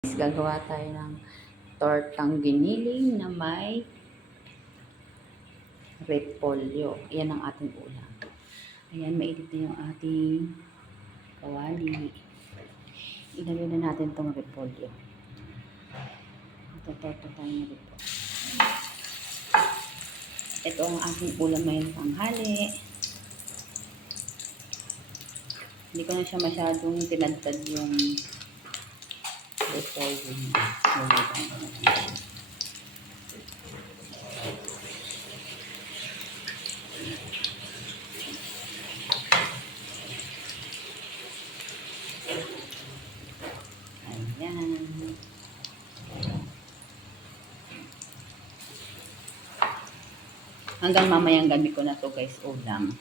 Gagawa tayo ng tortang giniling na may repolyo. Yan ang ating ulam. Ayan, mainit na yung ating kawali. Ilagay na natin itong repolyo. Ito tayo ng repolyo. Ito ang ating ulam ngayong tanghali. Hindi ko na siya masyadong tinadtad yung repolyo. Ayan. Hanggang mamayang gabi ko na to guys, ulam.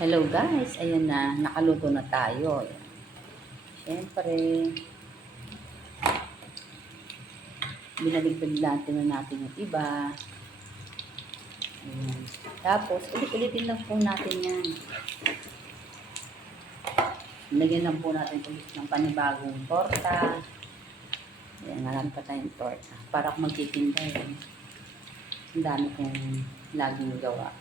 Hello guys, ayan na, nakaluto na tayo. Siyempre, binaligtad na natin yung iba. Ayan. Tapos, ulit-ulitin lang po natin yan. Lagyan lang po natin ulit ng panibagong torta. Ayan, marami pa tayong torta. Para kung magtitinda yun. Ang dami kong laging gawa.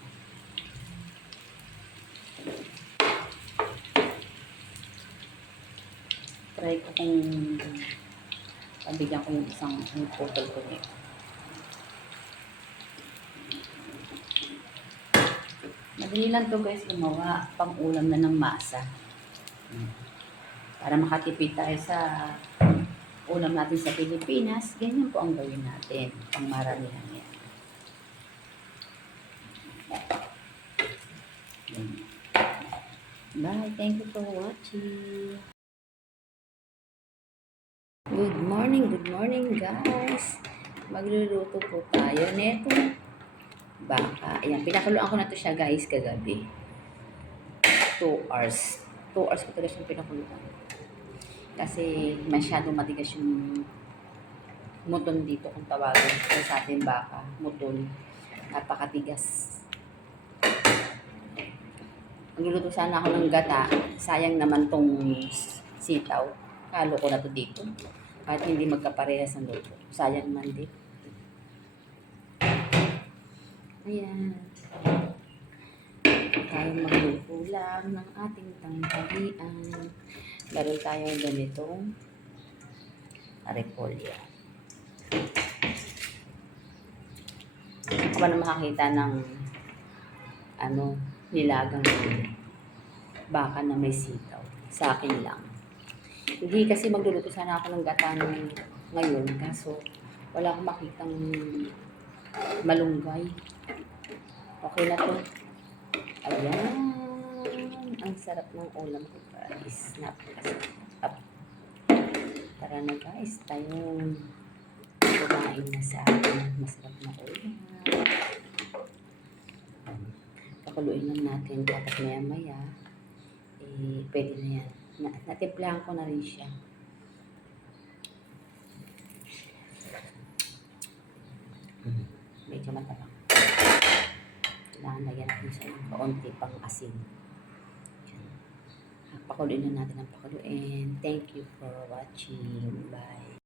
Try ko kung pabigyan ko yung isang putol ko niya. Madali lang to guys gumawa, pang ulam na ng masa. Para makatipid tayo sa ulam natin sa Pilipinas, ganyan po ang gawin natin. Pang maramihan yan. Bye, thank you for watching. Good morning guys. Magluluto po tayo neto baka. Ayan, pinakuluan ko na to siya guys kagabi. 2 hours. 2 hours ko talaga siyang pinakuluan. Kasi masyadong matigas yung muton dito kung tawagin sa ating baka. Muton. Napakatigas. Magluluto sana ako ng gata. Sayang naman tong sitaw. Halo ko na to dito. At hindi magkaparehas ang luto. Sayang man din. Ayan. Tayo magluto lang ng ating tanghalian. Meron tayong ganitong repolyo. Ako ba na makakita ng nilagang baka na may sitaw? Sa akin lang. Hindi kasi magluluto sana ako ng gata ngayon. Kaso wala akong makitang malunggay. Okay na to. Ayan. Ang sarap ng ulam ko guys. Napakasarap. Tara na guys. Tayong kumain na sa ating masarap na ulam. Pakuluin lang natin. Tapos maya-maya, pwede na yan. Natimplahan ko na rin siya. Medyo matabang. Kailangan lagyan natin siya ng kaunti pang asin. Pakuluin na natin ang pakuluin. Thank you for watching. Bye.